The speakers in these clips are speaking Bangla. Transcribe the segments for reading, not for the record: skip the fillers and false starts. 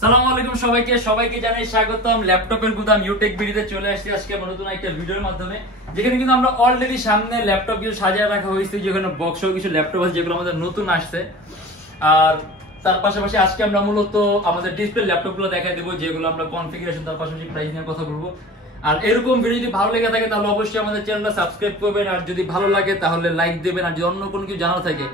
আসসালামু আলাইকুম সবাইকে জানাই স্বাগতম ল্যাপটপের গুদাম ইউটেকবিডিতে চলে আসছি আজকে আমরা নতুন একটা ভিডিওর মাধ্যমে, যেখানে কিন্তু আমরা অলরেডি সামনে ল্যাপটপ কিছু সাজিয়ে রাখা হয়েছে, যেখানে বক্স কিছু ল্যাপটপ আছে যেগুলো আমাদের নতুন আসছে। আর তার পাশাপাশি আজকে আমরা মূলত আমাদের ডিসপ্লে ল্যাপটপগুলো দেখাই দেবো, যেগুলো আমরা কনফিগারেশন তার পাশাপাশি প্রাইস নিয়ে কথা বলবো। আর এরকম ভিডিও যদি ভালো লেগে থাকে তাহলে অবশ্যই আমাদের চ্যানেলটা সাবস্ক্রাইব করবেন, আর যদি ভালো লাগে তাহলে লাইক দেবেন, আর যদি অন্য কোনো কিছু জানার থাকে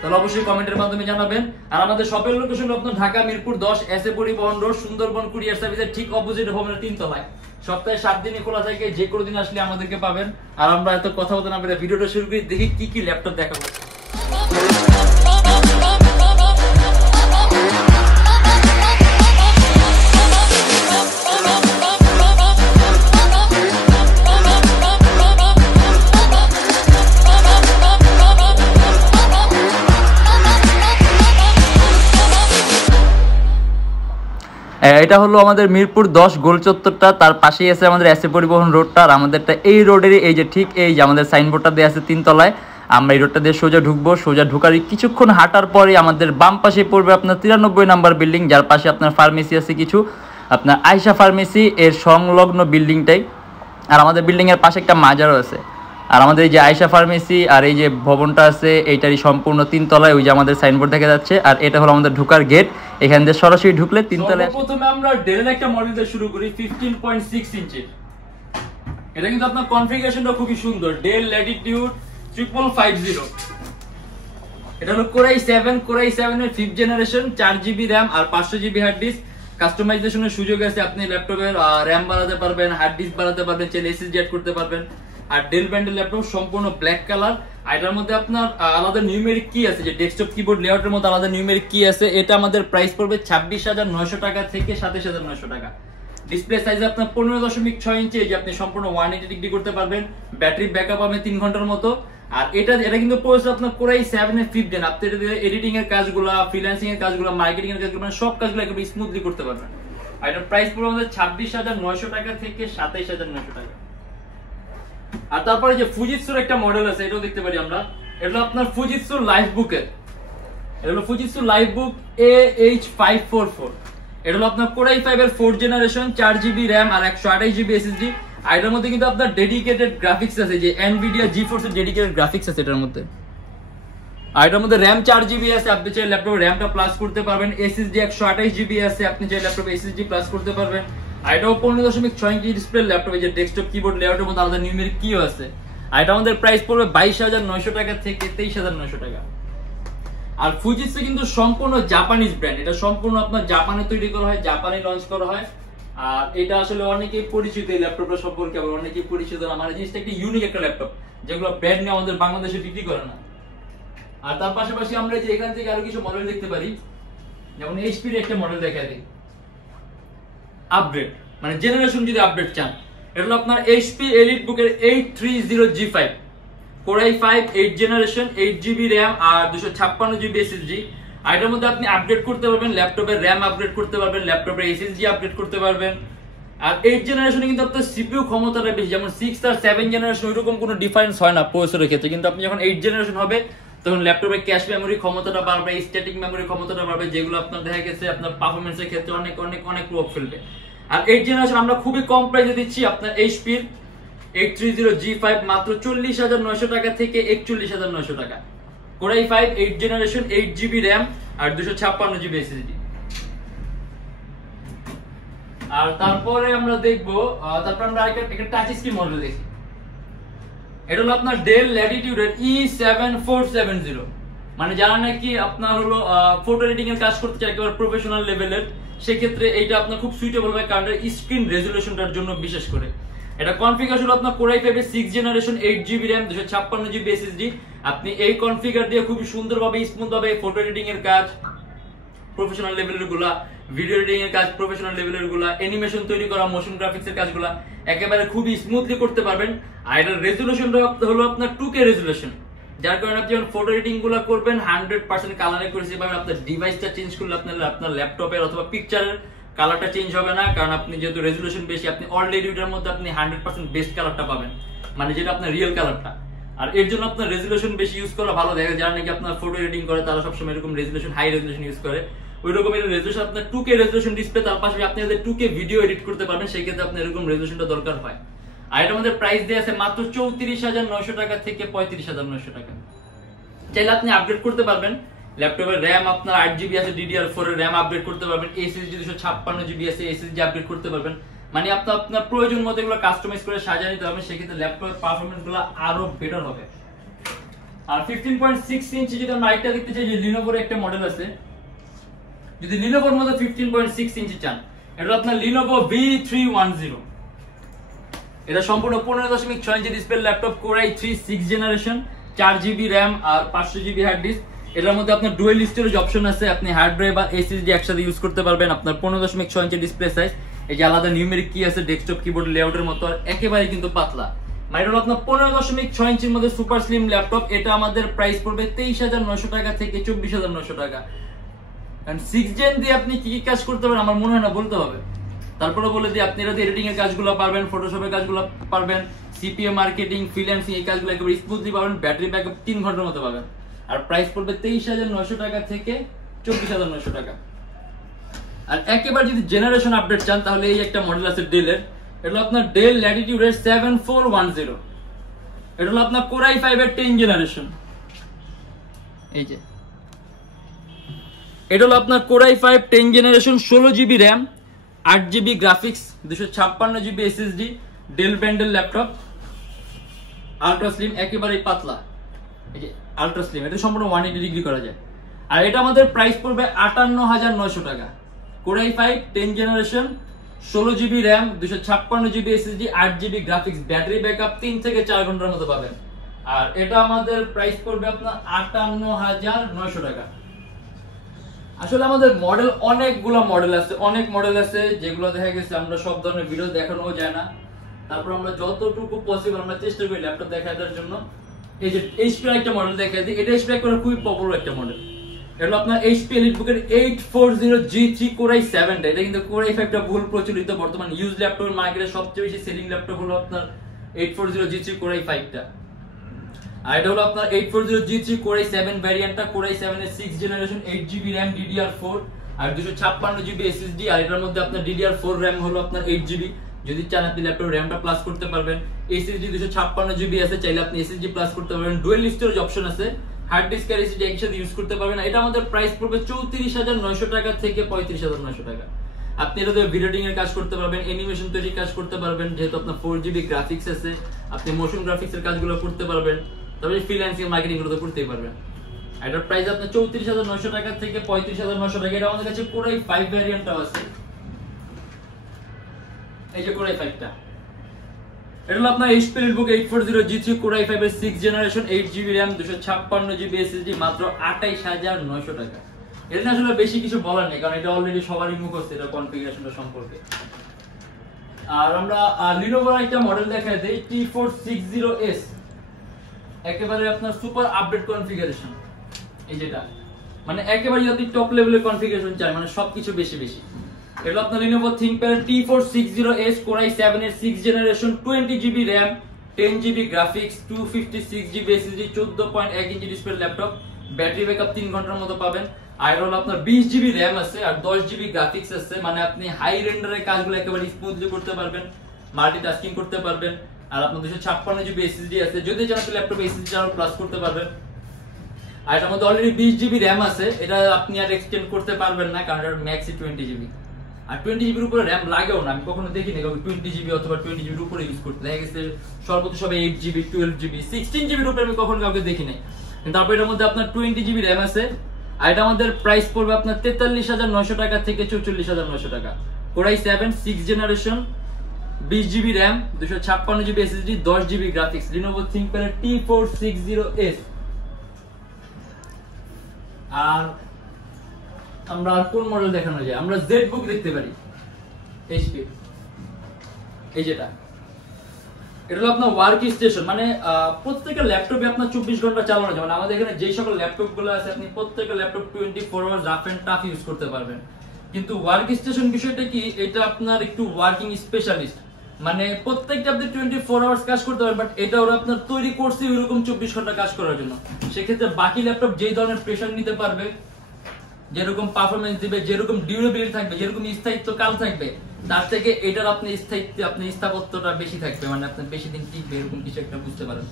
তাহলে অবশ্যই কমেন্টের মাধ্যমে জানাবেন। আর আমাদের শপের লোকেশন আপনার ঢাকা মিরপুর 10 এসএ পরিবহন রোড, সুন্দরবন কুরিয়ার সার্ভিসের ঠিক অপোজিট ভবনের 3 তলায়। সপ্তাহে 7 দিনই খোলা থাকে, যে কোনো দিন আসলে আমাদেরকে পাবেন। আর আমরা এত কথা বলতে না পেরে ভিডিওটা শুরু করি, দেখি কি কি ল্যাপটপ দেখাবো। এটা হলো আমাদের মিরপুর 10 গোল চত্বরটা, তার পাশেই আছে আমাদের এসএ পরিবহন রোডটা। আর আমাদেরটা এই রোডেরই এই যে ঠিক এই যে আমাদের সাইনবোর্ডটা দেওয়া আছে 3 তলায়। আমরা এই রোডটা দিয়ে সোজা ঢুকবো, সোজা ঢুকার কিছুক্ষণ হাঁটার পরে আমাদের বাম পাশে পড়বে আপনার 93 নাম্বার বিল্ডিং, যার পাশে আপনার ফার্মেসি আছে কিছু, আপনার আয়শা ফার্মেসি এর সংলগ্ন বিল্ডিংটাই। আর আমাদের বিল্ডিংয়ের পাশে একটা মাজারও আছে। আর আমাদের এই যে আয়শা ফার্মেসি আর এই যে ভবনটা আছে এইটারই সম্পূর্ণ 3 তলায়, ওই যে আমাদের সাইনবোর্ড দেখা যাচ্ছে। আর এটা হলো আমাদের ঢোকার গেট, এখান থেকে সরাসরি ঢুকলে 3 তলায়। প্রথমে আমরা ডেলের একটা মডেল দিয়ে শুরু করি 15.6 ইঞ্চি। এটা কিন্তু আপনার কনফিগারেশনটা খুবই সুন্দর, ডেল ল্যাটিটিউড 5550। এটা হলো কোর i7 এর 5th জেনারেশন, 4GB RAM আর 500GB হার্ড ডিস্ক। কাস্টমাইজেশনের সুযোগ আছে, আপনি ল্যাপটপের RAM বাড়াতে পারবেন, হার্ড ডিস্ক বাড়াতে পারবেন, চাইলে SSD অ্যাড করতে পারবেন। আর ডেল ব্র্যান্ডের ল্যাপটপ সম্পূর্ণ ব্ল্যাক কালার। আর এটার মধ্যে আপনার আলাদা নিউমেরিক কি আছে, যে ডেস্কটপ কিবোর্ড লেআউটের মধ্যে আলাদা নিউমেরিক কি আছে। এটা আমাদের প্রাইস পড়বে 26,900 টাকা থেকে 27,900 টাকা। ডিসপ্লে সাইজ আপনার 15.6 ইঞ্চি, যে আপনি সম্পূর্ণ 180 ডিগ্রি করতে পারবেন। ব্যাটারি ব্যাকআপ হবে 3 ঘন্টার মতো। আর এটা কিন্তু পড়েছে আপনার কোর i7 এর 5th জেন। আপনি এডিটিং এর কাজগুলো, ফ্রিল্যান্সিং এর কাজগুলো, মার্কেটিং এর কাজগুলো, মানে সব কাজগুলো একদম স্মুথলি করতে পারবেন। আর এটার প্রাইস পড়বে আমাদের 26,900 টাকা থেকে 27,900 টাকা। আর তারপরে যে ফুজিৎসুর একটা মডেল আছে, এটাও দেখতে পারি আমরা। এটা আপনার ফুজিৎসুর লাইফবুকের, এটা হলো ফুজিৎসুর লাইফবুক AH544। এটা হলো আপনার কোর i5 এর 4th জেনারেশন, 4GB RAM আর 128GB SSD। আর এটার মধ্যে কিন্তু আপনার ডেডিকেটেড গ্রাফিক্স আছে, যে NVIDIA GeForce এর ডেডিকেটেড গ্রাফিক্স আছে এটার মধ্যে। আর এটার মধ্যে RAM 4GB আছে, আপনি চাইলে ল্যাপটপে RAM টা প্লাস করতে পারবেন। SSD 128GB আছে, আপনি চাইলে ল্যাপটপে SSD প্লাস করতে পারবেন। আর এটাও 15.6 ইঞ্চি ডিসপ্লে ল্যাপটপে, যে ডেস্কটপ কিবোর্ড লেআউটের মধ্যে আলাদা নিউমেরিক কিও আছে। আর এটা আমাদের প্রাইস পড়বে 22,900 টাকা থেকে 23,900 টাকা। আর ফুজিৎসু কিন্তু সম্পূর্ণ জাপানিজ ব্র্যান্ড, এটা সম্পূর্ণ আপনার জাপানে তৈরি করা হয়, জাপানে লঞ্চ করা হয়। আর এটা আসলে অনেকেই পরিচিত এই ল্যাপটপটা সম্পর্কে, আবার অনেকেই পরিচিত না। মানে জিনিসটা একটা ইউনিক একটা ল্যাপটপ, যেগুলো ব্র্যান্ড নিয়ে আমাদের বাংলাদেশে বিক্রি করে না। আর তার পাশাপাশি আমরা যে এখান থেকে আরো কিছু মডেল দেখতে পারি, যেমন এইচপি এর একটা মডেল দেখা দিই আপগ্রেড, মানে জেনারেশন যদি আপডেট চান। এটা হলো আপনার HP EliteBook এর 830G5, core i5 8th generation, 8GB RAM আর 256GB SSD। আর এটার মধ্যে আপনি আপডেট করতে পারবেন, ল্যাপটপের RAM আপডেট করতে পারবেন, ল্যাপটপের SSD আপডেট করতে পারবেন। আর 8th জেনারেশনে কিন্তু আপনার CPU ক্ষমতাটা বেশি, যেমন 6 আর 7 জেনারেশন ওইরকম কোনো ডিফারেন্স হয় না প্রসেসরের ক্ষেত্রে। কিন্তু আপনি যখন 8th জেনারেশন হবে তখন ল্যাপটপের ক্যাশ মেমোরি ক্ষমতাটা বাড়বে, স্ট্যাটিক মেমোরি ক্ষমতাটা বাড়বে, যেগুলো আপনার দেখা গেছে আপনার পারফরম্যান্সের ক্ষেত্রে অনেক অনেক অনেক প্রভাব ফেলবে। আর 8th জেনারেশন আমরা খুবই কম প্রাইসে দিচ্ছি আপনার HP 830G5 মাত্র 40,900 টাকা থেকে 41,900 টাকা। Core i5 8th generation, 8GB RAM আর 256GB SSD। আর তারপরে আমরা দেখবো, তারপর আমরা একটা টাচ স্ক্রিন মডেল দেখি। এটা হলো আপনার ডেল ল্যাটিটিউড এর E7470। মানে যারা নাকি আপনার হলো ফটো এডিটিং এর কাজ করতে চায় একেবারে প্রফেশনাল লেভেলের, সেক্ষেত্রে এইটা আপনার খুব সুইটেবল হয়, কারণ স্ক্রিন রেজুলেশনটার জন্য বিশেষ করে। এটা কনফিগার হলো আপনার কোর i5 এর 6th generation, 8GB RAM 256GB SSD। আপনি এই কনফিগার দিয়ে খুবই সুন্দরভাবে স্মুথ ভাবে ফটো এডিটিং এর কাজ, প্রফেশনাল লেভেলের গুলা, ভিডিও এডিটিং এর কাজ প্রফেশনাল লেভেলের গুলা, অ্যানিমেশন তৈরি করা, মোশন গ্রাফিক্স এর কাজগুলা একেবারে খুবই স্মুথলি করতে পারবেন। আর এটার রেজুলেশনটা হলো আপনার 2K রেজুলেশন, যার কারণে আপনি যখন ফটো এডিটিং গুলা করবেন 100% কালারে করেছে পাবেন। আপনার ডিভাইসটা চেঞ্জ করলে আপনার ল্যাপটপের অথবা পিকচারের কালারটা চেঞ্জ হবে না, কারণ আপনি যেহেতু রেজুলেশন বেশি, আপনি অলরেডি এটার মধ্যে আপনি 100% বেস্ট কালারটা পাবেন, মানে যেটা আপনার রিয়েল কালারটা। আর এর জন্য আপনার রেজুলেশন বেশি ইউজ করা ভালো। দেখা যারা নাকি আপনার ফটো এডিটিং করে তারা সবসময় এরকম রেজুলেশন হাই রেজুলেশন ইউজ করে। ওই রকমের রেজোলিউশন, আপনার 2K রেজোলিউশন ডিসপ্লে, তার পাশে আপনি যদি 2K ভিডিও এডিট করতে পারবেন, সেই ক্ষেত্রে আপনার এরকম রেজোলিউশনটা দরকার হয়। আর এটা আমাদের প্রাইস দেয়া আছে মাত্র 34,900 টাকা থেকে 35,900 টাকা। চাইলে আপনি আপগ্রেড করতে পারবেন। ল্যাপটপের র‍্যাম আপনার 8GB আছে, DDR4 এর র‍্যাম আপগ্রেড করতে পারবেন, SSD 256GB আছে, SSD আপগ্রেড করতে পারবেন। মানে আপনার প্রয়োজন মতো এগুলো কাস্টমাইজ করে সাজিয়ে নিতে হবে, সেক্ষেত্রে ল্যাপটপের পারফরম্যান্সগুলো আরো বেটার হবে। আর 15.6 ইঞ্চি যদি আমরা আরেকটা দেখতে চাই, যে লিনোভোর একটা মডেল আছে, যদি লিনোভোর মধ্যে 15.6 ইঞ্চি চান, এটা আপনার লিনোভো V310। এটা সম্পূর্ণ 15.6 inch display laptop, core i3 6th generation, 4GB RAM আর 500GB হার্ড ডিস্ক। এটার মধ্যে আপনার ডুয়াল স্টোরেজ অপশন আছে, আপনি হার্ড ড্রাইভ বা SSD একসাথে ইউজ করতে পারবেন। আপনার 15.6 ইঞ্চি ডিসপ্লে সাইজ, এই যে আলাদা নিউমেরিক কি আছে ডেস্কটপ কিবোর্ড লেআউটের মতো, আর একেবারে কিন্তু পাতলা। মানে এটা হলো আপনার 15.6 ইঞ্চির মধ্যে সুপার স্লিম ল্যাপটপ। এটা আমাদের প্রাইস পড়বে 23,900 টাকা থেকে 24,900 টাকা। কারণ 6th জেন দিয়ে আপনি কি কি কাজ করতে পারেন আমার মনে হয় না বলতে হবে। তারপরে বলে দিই, আপনি এটাতে এডিটিং এর কাজগুলো পারবেন, ফটোশপের কাজগুলো পারবেন, সিপিএ মার্কেটিং, ফ্রিল্যান্সিং এই কাজগুলো একেবারে স্মুথলি পাবেন, ব্যাটারি ব্যাকআপ 3 ঘন্টার মতো পাবেন। আর প্রাইস পড়বে 23,900 টাকা থেকে 24,900 টাকা। আর একেবারে যদি জেনারেশন আপডেট চান, তাহলে এই একটা মডেল আছে ডেলের, এটা হলো আপনার ডেল ল্যাটিটিউড 7410। এটা হলো আপনার কোর i5 এর 10 জেনারেশন। এই যে এটা হলো আপনার core i5 10 generation, 16GB RAM, 8GB graphics, 256GB SSD, Dell ব্র্যান্ডের ল্যাপটপ, আলট্রা স্লিম, একেবারেই পাতলা। এই যে আলট্রা স্লিম, এটা সম্পূর্ণ 180 ডিগ্রি করা যায়। আর এটা আমাদের প্রাইস পড়বে 58,900 টাকা। Core i5 10 generation, 16GB RAM, 256GB SSD, 8GB graphics, battery backup 3 থেকে 4 ঘন্টার মতো পাবেন। আর এটা আমাদের প্রাইস পড়বে আপনার 58,900 টাকা। আসলে আমাদের মডেল অনেকগুলো মডেল আছে, অনেক মডেল আছে, যেগুলো দেখা গেছে আমরা সব ধরনের ভিডিও দেখানো যায় না। তারপর আমরা যতটুকু পসিবল আমরা চেষ্টা করি ল্যাপটপ দেখায় দেওয়ার জন্য। এই যে HP একটা মডেল দেখাই দিই, এটা HP করে খুবই পপুলার একটা মডেল। এটা আপনার HP EliteBook এর 840G3 কোর i7 টা। এটা কিন্তু কোর i5 টা ভুল প্রচলিত, বর্তমান ইউজ ল্যাপটপের মার্কেটে সবচেয়ে বেশি সেলিং ল্যাপটপ হলো আপনার 840G3 কোর i5 টা। আর এটা হলো আপনার 840G3 core i7 ভ্যারিয়েন্টটা, core i7 এর 6th generation, 8GB RAM, DDR4 আর 256GB SSD। আর এটার মধ্যে আপনার DDR4 র‍্যাম হলো আপনার 8GB, যদি চান আপনি ল্যাপটপ র‍্যামটা প্লাস করতে পারবেন। SSD 256GB আছে, চাইলে আপনি SSD প্লাস করতে পারবেন। ডুয়াল স্টোরেজ অপশন আছে, হার্ড ডিস্ক আর SSD একসাথে ইউজ করতে পারবেন। এটা আমাদের প্রাইস পড়বে 34,900 টাকা থেকে 35,900 টাকা। আপনি এটাতে ভিডিও এডিটিং এর কাজ করতে পারবেন, অ্যানিমেশন তৈরির কাজ করতে পারবেন, যেহেতু আপনার 4GB গ্রাফিক্স আছে, আপনি মোশন গ্রাফিক্স এর কাজগুলো করতে পারবেন, তবে ফ্রিল্যান্সিং মার্কেটিং গুলো তো করতেই পারবেন। এটার প্রাইস আপনার 34,900 টাকা থেকে 35,900 টাকা। এটা আমাদের কাছে কোর i5 ভ্যারিয়েন্টটাও আছে, এই যে কোর i5 টা। এটা হলো আপনার HP EliteBook 840G3 core i5 এর 6th generation, 8GB RAM, 256GB SSD, মাত্র 28,900 টাকা। এটা আসলে বেশি কিছু বলার নেই, কারণ এটা অলরেডি সবারই মুখস্থ এটা কনফিগারেশনটা সম্পর্কে। আর আমরা লিনোভোর একটা মডেল দেখাই দেই, T460S, একেবারে আপনার সুপার আপডেট কনফিগারেশন। এই যেটা মানে একেবারে যদি টপ লেভেলের কনফিগারেশন চাই, মানে সবকিছু বেশি বেশি। এটা আপনার Lenovo ThinkPad T460S core i7 এর 6th generation, 20GB RAM, 10GB graphics, 256GB SSD, 14.1 ইঞ্চি ডিসপ্লে ল্যাপটপ, ব্যাটারি ব্যাকআপ 3 ঘন্টার মতো পাবেন। আর হলো আপনার 20GB র‍্যাম আছে আর 10GB গ্রাফিক্স আছে, মানে আপনি হাই রেন্ডারের কাজগুলো একেবারে স্মুথলি করতে পারবেন, মাল্টিটাস্কিং করতে পারবেন। আর আপনার 256GB SSD আছে, যদি চান আপনি ল্যাপটপে SSD আরো প্লাস করতে পারবেন। আর এটার মধ্যে অলরেডি 20GB র‍্যাম আছে, এটা আপনি আর এক্সটেন্ড করতে পারবেন না, কারণ এর ম্যাক্সই 20GB। আর 20GB এর উপরে র‍্যাম লাগেও না, আমি কখনো দেখিনি কাউকে 20GB অথবা 20GB এর উপরে ইউজ করতে। দেখা গেছে সর্বোচ্চ সবে 8GB, 12GB, 16GB এর উপরে আমি কখনো কাউকে দেখি নাই। কিন্তু তারপর এটার মধ্যে আপনার 20GB র‍্যাম আছে। আর এটা আমাদের প্রাইস পড়বে আপনার 43,900 টাকা থেকে 44,900 টাকা। Core i7 6th generation, 20GB RAM, 256GB SSD, 10GB graphics, Lenovo ThinkPad T460S। আর আমরা আর কোন মডেল দেখানো যায়, আমরা জেডবুক দেখতে পারি HP, এই যেটা। এটা হলো আপনার ওয়ার্ক স্টেশন, মানে প্রত্যেকটা ল্যাপটপে আপনার 24 ঘন্টা চালানো যায়। মানে আমাদের এখানে যেই সকল ল্যাপটপ গুলো আছে, আপনি প্রত্যেকটা laptop 24 hours rough and tough use করতে পারবেন। কিন্তু ওয়ার্ক স্টেশন বিষয়টা কি, এটা আপনার একটু ওয়ার্কিং স্পেশালিস্ট, মানে প্রত্যেকটা আপনি 24 আওয়ার্স কাজ করতে পারবেন, বাট এটা ওরা আপনার তৈরি করছে ওইরকম 24 ঘন্টা কাজ করার জন্য। সেক্ষেত্রে বাকি ল্যাপটপ যেই ধরনের প্রেশার নিতে পারবে, যেরকম পারফরমেন্স দিবে, যেরকম ডিউরেবিলিটি থাকবে, যেরকম স্থায়িত্ব কাল থাকবে, তার থেকে এটার আপনি স্থাপত্যটা বেশি থাকবে, মানে আপনি বেশি দিন টিকবে, এরকম কিছু একটা বুঝতে পারেন।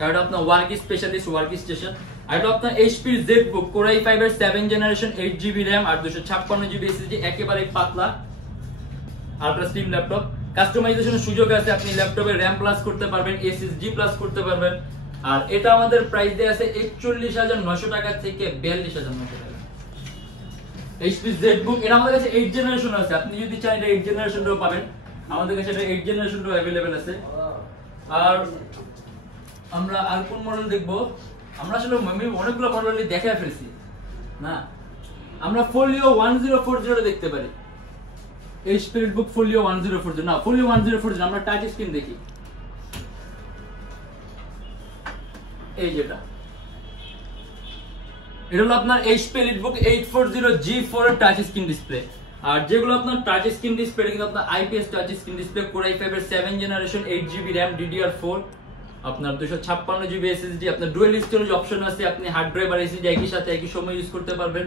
কারণ আপনার ওয়ার্ক স্পেশালিস্ট ওয়ার্ক স্টেশন। আর এটা আপনার এইচপি জেডবুক কোর i5 এর 7 জেনারেশন 8GB RAM আর 256GB SSD, একেবারে পাতলা আলট্রা স্লিম ল্যাপটপ। কাস্টমাইজেশনের সুযোগ আছে, আপনি ল্যাপটপে RAM প্লাস করতে পারবেন, SSD প্লাস করতে পারবেন। আর এটা আমাদের প্রাইস দেয়া আছে 41,900 টাকা থেকে 42,900 টাকা। এইচপি জেডবুক, এটা আমাদের কাছে 8 জেনারেশন আছে, আপনি যদি চান এটা 8 জেনারেশনটাও পাবেন, আমাদের কাছে এটা 8 জেনারেশনটাও अवेलेबल আছে। আর আমরা আর কোন মডেল দেখবো, আমরা আসলে অনেকগুলো মডেলই দেখায় ফেলছি না, আমরা ফোলিও 1040 দেখতে পারি। এইচপি জেডবুক ফোলিও 1040 না, ফোলিও 1040 আমরা টাচ স্ক্রিন দেখি, এই যেটা, এটা হলো আপনার এইচপি জেডবুক 840G4 এর টাচ স্ক্রিন ডিসপ্লে। আর যেগুলো আপনার টাচ স্ক্রিন ডিসপ্লে কিন্তু আপনার IPS touch screen display, core i5 এর 7 জেনারেশন 8GB RAM DDR4, আপনার 256GB SSD, আপনার ডুয়াল স্টোরেজ অপশন আছে, আপনি হার্ড ড্রাইভ আর এসএসডি একই সাথে একই সময় ইউজ করতে পারবেন।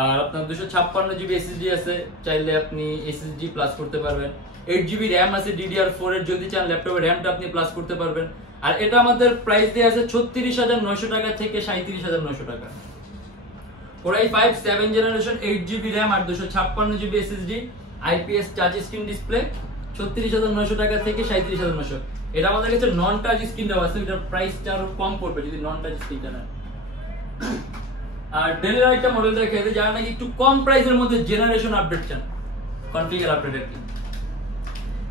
আর আপনার 256GB SSD আছে, চাইলে আপনি SSD প্লাস করতে পারবেন। 8GB RAM আছে DDR4 এর, যদি চান ল্যাপটপের র‍্যামটা আপনি প্লাস করতে পারবেন। আর এটা আমাদের প্রাইস দেয়া আছে 36,900 টাকা থেকে 37,900 টাকা। Core i5 7 generation 8GB RAM আর 256GB SSD, IPS touch screen display, 36,900 টাকা থেকে 37,900। এটা আমাদের কাছে নন টাচ স্ক্রিনটাও আছে, এটার প্রাইসটা আরো কম পড়বে যদি নন টাচ স্ক্রিনটা নেন। আর ডেলের একটা মডেল দেখে দিই, যারা নাকি একটু কম প্রাইসের মধ্যে জেনারেশন আপডেট চান, কনফিগার আপডেট আর কি।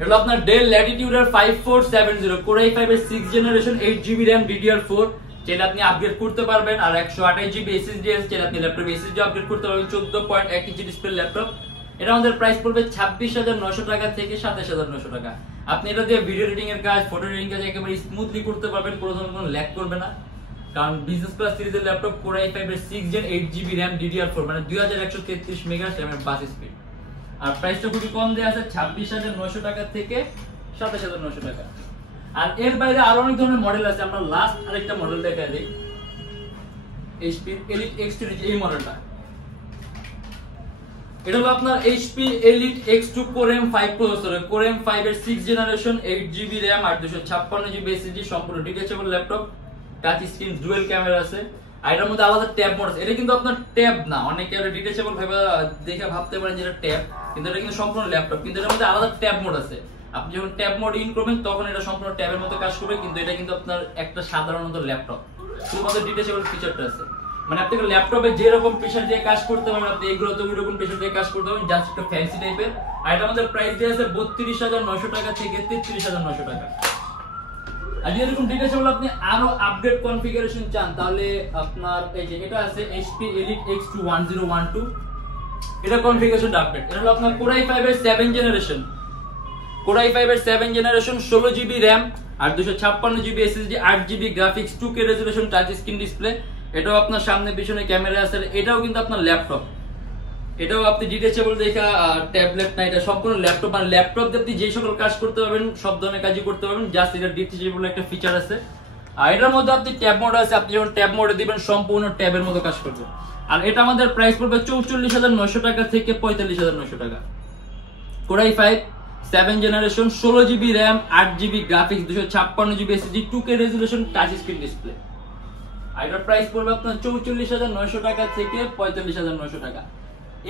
এটা আপনার ডেল ল্যাটিটিউডের 5470 কোর i5 এর 6 জেনারেশন 8GB RAM DDR4, চাইলে আপনি আপগ্রেড করতে পারবেন। আর 128GB SSD আছে, চাইলে আপনি ল্যাপটপ SSD আপগ্রেড করতে পারবেন। 14.1 ইঞ্চি ডিসপ্লে ল্যাপটপ, এটা আমাদের প্রাইস পড়বে 26,900 টাকা থেকে 27,900 টাকা। আপনি এটা দিয়ে ভিডিও এডিটিং এর কাজ, ফটো এডিটিং কাজ একেবারে স্মুথলি করতে পারবেন, কোনো ধরনের কোনো ল্যাগ করবে না। কারণ বিজনেস ক্লাস সিরিজের ল্যাপটপ কোর i5 এর 6 জেন 8GB RAM DDR4, মানে 2133 মেগাহার্টজ এর বাস স্পিড। আর প্রাইসটা খুবই কম দেয়া আছে, 26,900 টাকা থেকে 27,900 টাকা। আর এর বাইরে আরো অনেক ধরনের মডেল আছে, আমরা লাস্ট আরেকটা মডেল দেখা দেই, এইচপি এলিট X2, এই মডেলটা। এটা হলো আপনার HP elite X2 core M5 processor, core M5 এর 6 জেনারেশন 8GB RAM আর 256GB SSD, সম্পূর্ণ detachable laptop, touch screen, dual camera আছে। আর এটার মধ্যে আলাদা ট্যাব মোড আছে, এটা কিন্তু আপনার ট্যাব না, অনেকে ডিটেচেবল ভাবে দেখে ভাবতে পারেন যে এটা ট্যাব, কিন্তু এটা কিন্তু সম্পূর্ণ ল্যাপটপ, কিন্তু এটার মধ্যে আলাদা ট্যাব মোড আছে। আপনি যখন ট্যাব মোড ইন করবেন তখন এটা সম্পূর্ণ ট্যাবের মতো কাজ করবে, কিন্তু এটা কিন্তু আপনার একটা সাধারণত ল্যাপটপ, শুধুমাত্র ডিটেচেবল ফিচারটা আছে। মানে আপনি ল্যাপটপে যে রকম প্রেসার দিয়ে কাজ করতে পারবেন, আপনি এগুলো তো ওইরকম প্রেসার দিয়ে কাজ করতে পারবেন, জাস্ট একটা ফ্যান্সি টাইপের। আর এটা আমাদের প্রাইস দিয়ে আছে 32,900 টাকা থেকে 33,900 টাকা। আর যেরকম ডিটেচেবল আপনি আরো আপডেট কনফিগারেশন চান, তাহলে আপনার এই যে এটা আছে এইচপি এলিট X2 1012, এটা কনফিগারেশন আপডেট। এটা হলো আপনার কোর i5 এর 7 জেনারেশন, কোর i5 এর 7 জেনারেশন 16GB RAM আর 256GB SSD, 8GB graphics, 2K resolution, touch screen display. এটাও আপনার সামনে পিছনে ক্যামেরা আছে, এটাও কিন্তু আপনার ল্যাপটপ, এটাও আপনি ডিটেচেবল দেখা ট্যাবলেট না, এটা সম্পূর্ণ ল্যাপটপ। মানে ল্যাপটপ দিয়ে আপনি যে সকল কাজ করতে পারবেন সব ধরনের কাজই করতে পারবেন, জাস্ট এটা ডিটেচেবল একটা ফিচার আছে। আর এটার মধ্যে আপনি ট্যাব মোড আছে, আপনি যখন ট্যাব মোডে দিবেন সম্পূর্ণ ট্যাবের মতো কাজ করবে। আর এটা আমাদের প্রাইস পড়বে 44,900 টাকা থেকে 45,900 টাকা। Core i5 7 generation 16GB RAM 8GB graphics, 256GB SSD, 2K resolution, touch screen display. আর এটার প্রাইস পড়বে আপনার 44,900 টাকা থেকে 45,900 টাকা।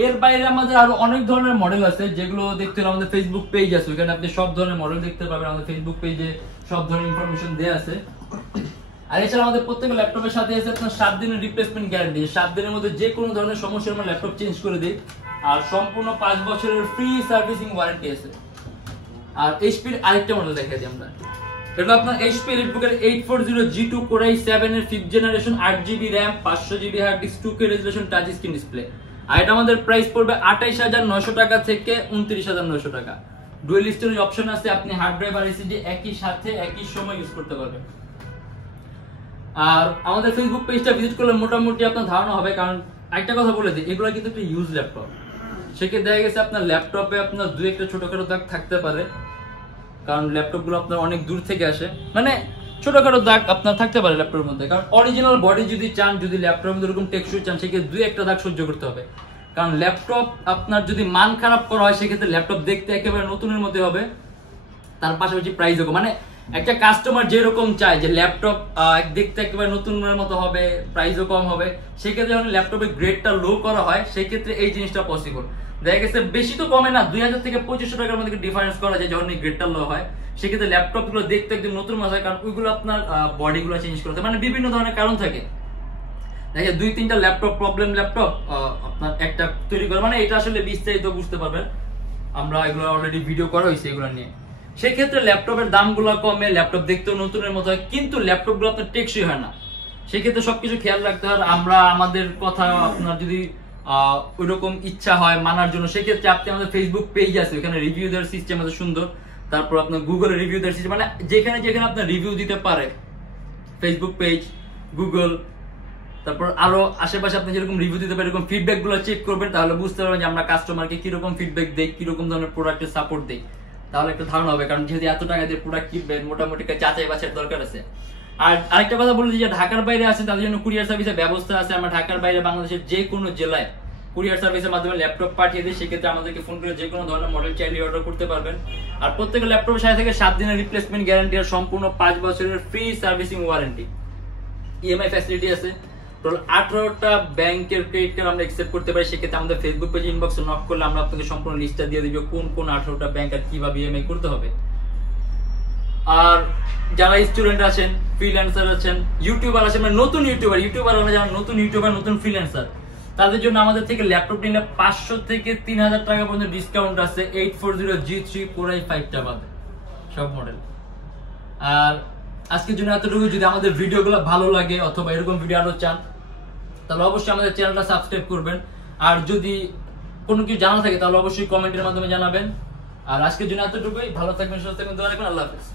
এর বাইরে আমাদের আরো অনেক ধরনের মডেল আছে, যেগুলো দেখতে হলে আমাদের ফেসবুক পেজ আছে, ওখানে আপনি সব ধরনের মডেল দেখতে পাবেন, আমাদের ফেসবুক পেজে সব ধরনের ইনফরমেশন দেয়া আছে। আর এছাড়া আমাদের প্রত্যেকটা ল্যাপটপের সাথে আছে আপনার 7 দিনের রিপ্লেসমেন্ট গ্যারান্টি, 7 দিনের মধ্যে যে কোনো ধরনের সমস্যার আমরা ল্যাপটপ চেঞ্জ করে দিই। আর সম্পূর্ণ 5 বছরের ফ্রি সার্ভিসিং ওয়ারেন্টি আছে। আর এইচপির আরেকটা মডেল দেখাই দিই আমরা, এটা আপনার এইচপি এলিটবুকের 840G2 কোর i7 এর 5th generation, 8GB RAM, 500GB hard disk, 2K resolution, touch screen display. আর এটা আমাদের প্রাইস পড়বে 28,900 টাকা থেকে 29,900 টাকা। ডুয়াল স্টোরেজ অপশন আছে, আপনি হার্ড ড্রাইভ আর এসএসডি একই সাথে একই সময় ইউজ করতে পারবেন। আর আমাদের ফেসবুক পেজটা ভিজিট করলে মোটামুটি আপনার ধারণা হবে, কারণ একটা কথা বলে দিই, এগুলো কিন্তু একটা ইউজ ল্যাপটপ, সেক্ষেত্রে দেখা গেছে আপনার ল্যাপটপে আপনার দুই একটা ছোটখাটো দাগ থাকতে পারে, কারণ ল্যাপটপগুলো আপনার অনেক দূর থেকে আসে। মানে ছোটখাটো দাগ আপনার থাকতে পারে ল্যাপটপের মধ্যে, কারণ অরিজিনাল বডি যদি চান, যদি ল্যাপটপের মধ্যে এরকম টেক্সচার চান, সেক্ষেত্রে 2-1টা দাগ সহ্য করতে হবে। কারণ ল্যাপটপ আপনার যদি মান খারাপ করা হয়, সেক্ষেত্রে ল্যাপটপ দেখতে একেবারে নতুনের মধ্যে হবে, তার পাশাপাশি প্রাইসও, মানে একটা কাস্টমার যেরকম চায় যে ল্যাপটপ দেখতে একেবারে নতুনের মতো হবে, প্রাইসও কম হবে, সেক্ষেত্রে যখন ল্যাপটপের গ্রেডটা লো করা হয়, সেক্ষেত্রে এই জিনিসটা পসিবল। দেখা গেছে বেশি তো কমে না, 2000 থেকে 2500 টাকার মধ্যে ডিফারেন্স করা যায় যখন এই গ্রেডটা লো হয়, সেক্ষেত্রে ল্যাপটপ গুলো দেখতে একদম নতুন মতো হয়, কারণ ওইগুলো আপনার বডি গুলো চেঞ্জ করতে, মানে বিভিন্ন ধরনের কারণ থাকে। দেখে 2-3টা ল্যাপটপ প্রবলেম ল্যাপটপ আপনার একটা তৈরি করে, মানে এটা আসলে বিস্তারিত বুঝতে পারবেন, আমরা এগুলো অলরেডি ভিডিও করা হয়েছে এগুলো নিয়ে। সেক্ষেত্রে ল্যাপটপের দামগুলো কমে, ল্যাপটপ দেখতেও নতুনের মতো হয়, কিন্তু ল্যাপটপ গুলো আপনার টেকসই হয় না। সেক্ষেত্রে সবকিছু খেয়াল রাখতে হয়। আমরা আমাদের কথা আপনার যদি ওইরকম ইচ্ছা হয় মানার জন্য, সেক্ষেত্রে আপনি আমাদের ফেসবুক পেজ আছে, ওখানে রিভিউ দেওয়ার সিস্টেম আছে সুন্দর, তারপর আপনার গুগলে রিভিউ দেওয়ার সিস্টেম, মানে যেখানে যেখানে আপনার রিভিউ দিতে পারে, ফেসবুক পেজ, গুগল, তারপর আরো আশেপাশে আপনি যেরকম রিভিউ দিতে পারেন, এরকম ফিডব্যাক গুলো চেক করবেন, তাহলে বুঝতে পারবেন যে আমরা কাস্টমারকে কিরকম ফিডব্যাক দেই, কিরকম ধরনের প্রোডাক্টের সাপোর্ট দেই, তাহলে একটা ধারণা হবে। কারণ যেহেতু এত টাকা দিয়ে প্রোডাক্ট কিনবেন, মোটামুটি যাচাই বাছাইয়ের দরকার আছে। আর আরেকটা কথা বলছি, যে ঢাকার বাইরে আছেন তাদের জন্য কুরিয়ার সার্ভিসের ব্যবস্থা আছে। আমরা ঢাকার বাইরে বাংলাদেশের যে কোনো জেলায় কুরিয়ার সার্ভিসের মাধ্যমে ল্যাপটপ পাঠিয়ে দিই, সেক্ষেত্রে আমাদেরকে ফোন করে যে কোনো ধরনের মডেল চাইলে অর্ডার করতে পারবেন। আর প্রত্যেকের ল্যাপটপের সাথে থেকে 7 দিনের রিপ্লেসমেন্ট গ্যারান্টি আর সম্পূর্ণ 5 বছরের free servicing warranty, EMI facility আছে। টোটাল 18টা ব্যাংকের ক্রেডিট কার্ড আমরা অ্যাকসেপ্ট করতে পারি। সেক্ষেত্রে আমাদের ফেসবুক পেজে ইনবক্সে নক করলে আমরা আপনাকে সম্পূর্ণ লিস্টটা দিয়ে দিব কোন কোন 18টা ব্যাংক আর কিভাবে ইএমআই করতে হবে। আর যারা স্টুডেন্ট আছেন, ফ্রিল্যান্সার আছেন, ইউটিউবার আছেন, মানে নতুন ইউটিউবার আমরা যারা নতুন ইউটিউবার, নতুন ফ্রিল্যান্সার, তাদের জন্য আমাদের থেকে ল্যাপটপ নিলে 500 থেকে 3000 টাকা পর্যন্ত ডিসকাউন্ট আছে 840G3 Core i5টা বাদে সব মডেল। আর আজকের জন্য এতটুকু। যদি আমাদের ভিডিওগুলো ভালো লাগে অথবা এরকম ভিডিও আরো চান, তাহলে অবশ্যই আমাদের চ্যানেলটা সাবস্ক্রাইব করবেন। আর যদি কোনো কিছু জানা থাকে তাহলে অবশ্যই কমেন্টের মাধ্যমে জানাবেন। আর আজকের জন্য এতটুকুই। ভালো থাকবেন, সুস্থ থাকবেন, দোয়া রাখবেন। আল্লাহ হাফেজ।